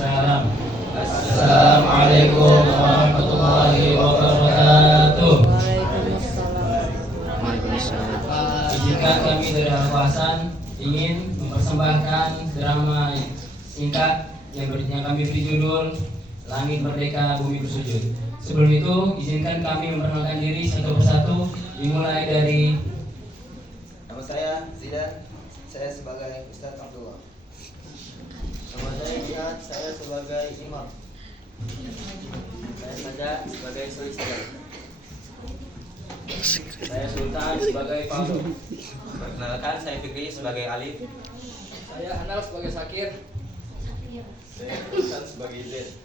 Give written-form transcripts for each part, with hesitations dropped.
Waalaikumsalam. Assalamualaikum warahmatullahi wabarakatuh. Izinkan kami dari Al-Hasan ingin mempersembahkan drama singkat yang kami beri judul Langit Merdeka Bumi Bersujud. Sebelum itu, izinkan kami memperkenalkan diri satu persatu, dimulai dari nama saya Zidan, saya sebagai Ustadz Abdullah. Nama saya Jihad, saya sebagai imam. Saya Saja sebagai solisitor. saya Sultan sebagai Faruq. Perkenalkan, saya Fikri sebagai Alif. Saya Anal sebagai Sakir. Saya Hasan sebagai Z.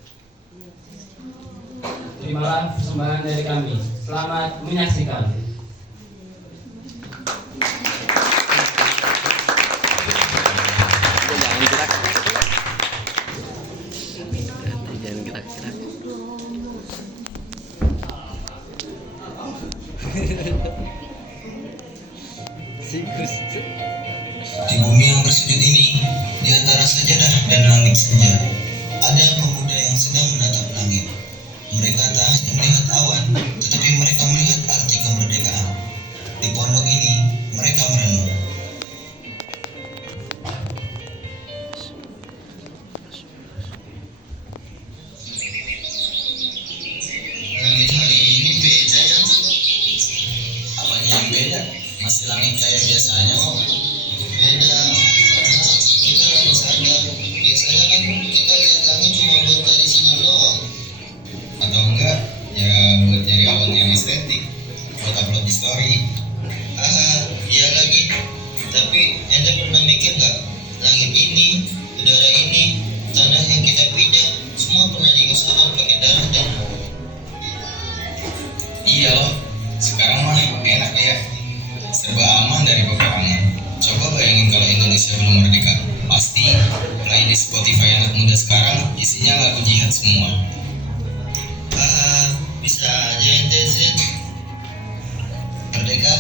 Terimalah persembahan dari kami. Selamat menyaksikan. Di bumi yang bersujud ini, di antara sajadah dan langit senja, ada pemuda yang sedang menatap langit. Mereka tak hanya melihat awan, tetapi mereka melihat arti kemerdekaan. Di pondok ini, mereka merenung. Langit hari ini beda ya? Apanya yang beda? Masih langit kayak biasanya kok. Beda, karena kita harus sadar. Biasanya kan kita lihat langit cuma buat cari sinyal doang. Atau enggak, ya buat nyari awan yang estetik, buat upload di story. Iya lagi. Tapi Anda pernah mikir nggak? Langit ini, udara ini, tanah yang kita pijak, semua pernah diusahakan pakai darah dan hawa. Iya loh, sekarang mah enak ya. Serba aman dari peperangan. Coba bayangin kalau Indonesia belum merdeka. Pasti playlist Spotify anak muda sekarang isinya lagu jihad semua. Bisa aja ente Zed. Merdeka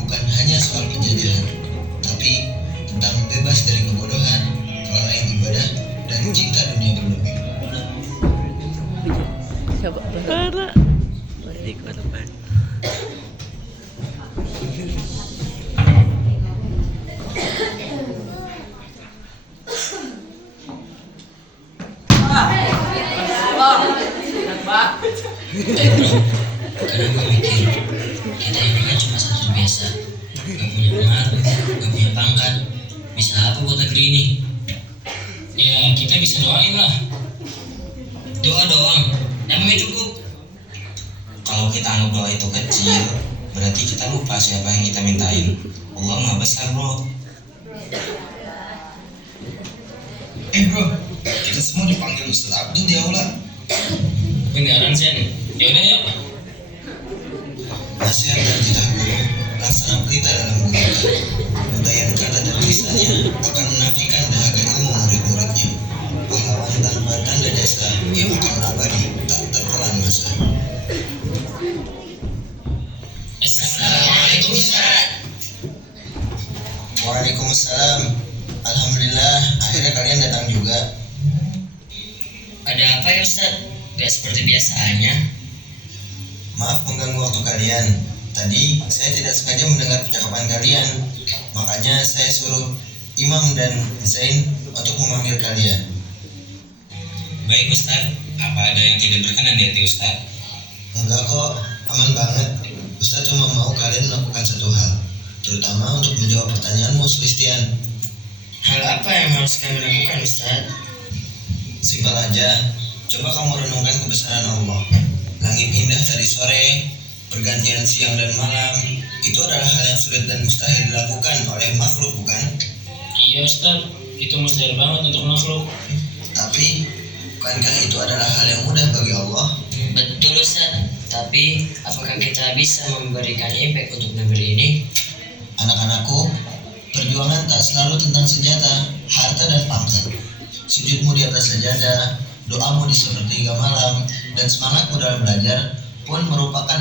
bukan hanya soal penjajahan, tapi tentang bebas dari kebodohan, kelalaian ibadah, dan cinta dunia berlebih. Kadang gue mikir, kita ini kan cuma santri biasa, gak punya pengaruh, gak punya pangkat. Bisa apa buat negeri ini? Ya kita bisa doain lah. Doa doang, emangnya cukup? Kalau kita anggap doa itu kecil, berarti kita lupa siapa yang kita mintain. Allah maha besar bro. Bro, kita semua dipanggil Ustadz Abdul di aula. Beneran Sen? Yaudah yuk. Nasihat dan tidak guru, laksana pelita dalam guru. Budaya kata dan lisannya akan menafikan dahaga ilmu murid-muridnya. Pahlawan tanpa tanda jasa yang akan abadi tak tertelan masa. Assalamualaikum Ustaz. Waalaikumsalam. Alhamdulillah akhirnya kalian datang juga. Ada apa ya Ustaz? Gak seperti biasanya. Maaf mengganggu waktu kalian. Tadi saya tidak sengaja mendengar percakapan kalian. Makanya saya suruh Imam dan Zain untuk memanggil kalian. Baik Ustaz, apa ada yang tidak berkenan di hati Ustaz? Enggak kok, aman banget. Ustaz cuma mau kalian melakukan satu hal, terutama untuk menjawab pertanyaanmu Sulistian. Hal apa yang harus kami lakukan Ustaz? Simpel aja, coba kamu renungkan kebesaran Allah. Langit indah tadi sore, pergantian siang dan malam, itu adalah hal yang sulit dan mustahil dilakukan oleh makhluk, bukan? Iya Ustaz, itu mustahil banget untuk makhluk. Tapi, bukankah itu adalah hal yang mudah bagi Allah? Betul Ustaz, tapi apakah kita bisa memberikan impact untuk negeri ini? Anak-anakku, perjuangan tak selalu tentang senjata, harta dan pangkat. Sujudmu di atas sajadah, doamu di sepertiga malam, dan semangatmu dalam belajar pun merupakan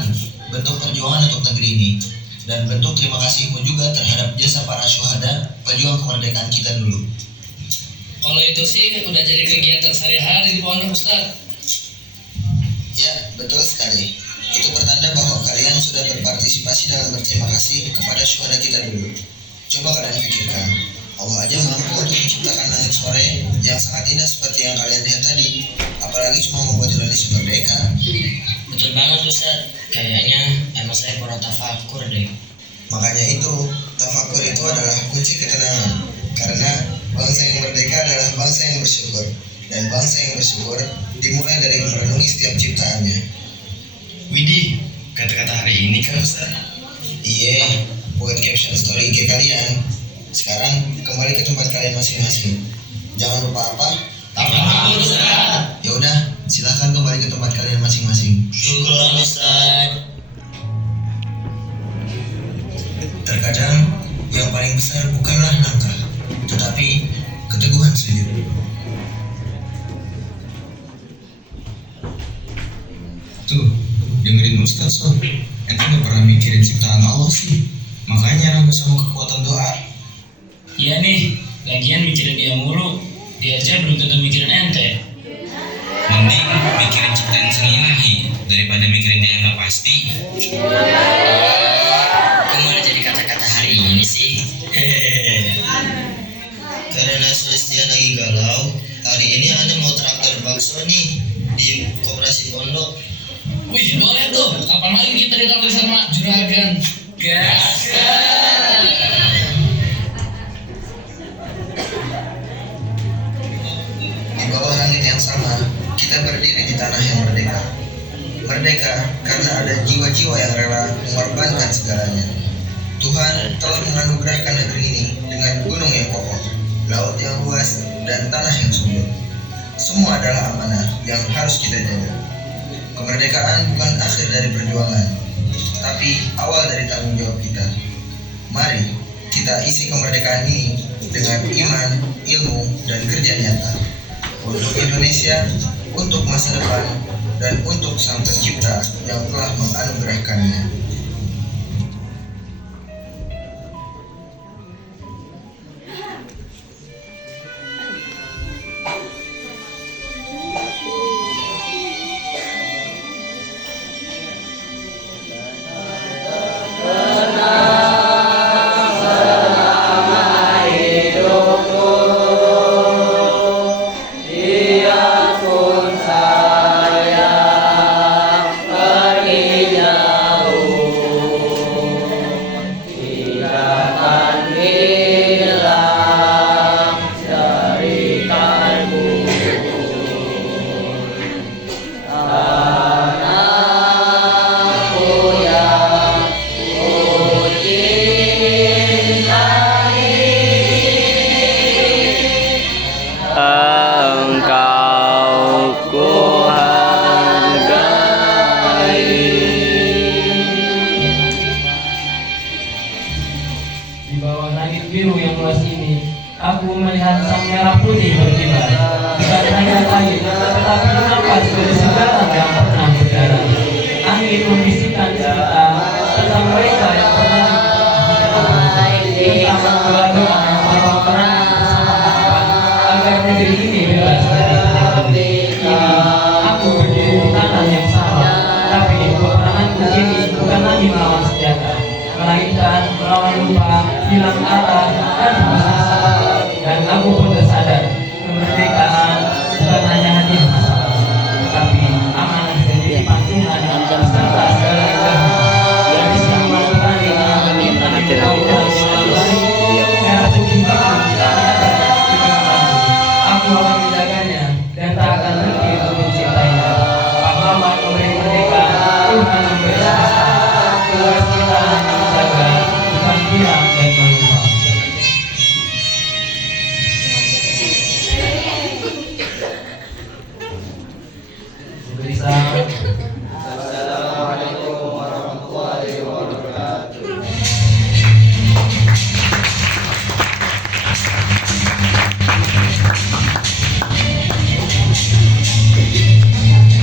bentuk perjuangan untuk negeri ini, dan bentuk terima kasihmu juga terhadap jasa para syuhada pejuang kemerdekaan kita dulu. Kalau itu sih udah jadi kegiatan sehari-hari di pondok, Ustaz. Ya, betul sekali. Itu pertanda bahwa kalian sudah berpartisipasi dalam berterima kasih kepada syuhada kita dulu. Coba kalian pikirkan, Allah aja mampu untuk menciptakan langit sore yang sangat indah seperti yang kalian lihat tadi. Apalagi cuma membuat Indonesia merdeka. Betul banget, Ustaz. Kayaknya emang saya kurang tafakur deh. Makanya itu, tafakur itu adalah kunci ketenangan. Karena bangsa yang merdeka adalah bangsa yang bersyukur. Dan bangsa yang bersyukur dimulai dari merenungi setiap ciptaannya. Widih, kata-kata hari ini kan Ustaz? Iya, buat caption story IG kalian. Sekarang kembali ke tempat kalian masing-masing. Jangan lupa apa? Tafakur, Ustaz. Ya udah, silahkan kembali ke tempat kalian masing-masing. Syukur, Ustaz. Terkadang yang paling besar bukanlah langkah, tetapi keteguhan sujud. Tuh, dengerin Ustaz sob. Ente gak pernah mikirin ciptaan Allah sih. Makanya nambah sama kekuatan doa. Iya nih, lagian mikirin dia mulu. Dia aja belum tentu mikirin ente. Mending mikirin ciptaan sang ilahi daripada mikirin dia yang gak pasti. Kemana jadi kata-kata hari ini sih? Karena Celestian lagi galau, hari ini Ana mau traktir bakso nih di koperasi pondok. Wih, boleh tuh. Kapan lagi kita ditraktir sama juragan? Gaskan. Di bawah langit yang sama, kita berdiri di tanah yang merdeka. Merdeka karena ada jiwa-jiwa yang rela mengorbankan segalanya. Tuhan telah menganugerahkan negeri ini dengan gunung yang kokoh, laut yang luas, dan tanah yang subur. Semua adalah amanah yang harus kita jaga. Kemerdekaan bukan akhir dari perjuangan, tapi awal dari tanggung jawab kita. Mari kita isi kemerdekaan ini dengan iman, ilmu, dan kerja nyata. Untuk Indonesia, untuk masa depan, dan untuk Sang Pencipta yang telah menganugerahkannya. Di bawah langit biru yang luas ini, aku melihat sang merah putih berkibar. Bukan hanya langit, tetapi nafas dari segala yang pernah berdarah. Angin membisikkan cerita tentang mereka yang pernah tentang doa-doa yang pernah bersama agar negeri ini bebas dari penjajah. Kini aku berdiri di tanah yang sama, tapi peperanganku ini bukan lagi melawan senjata, melainkan melawan lupa, hilang arah, dan putus asa. Dan aku pun tersadar, kemerdekaan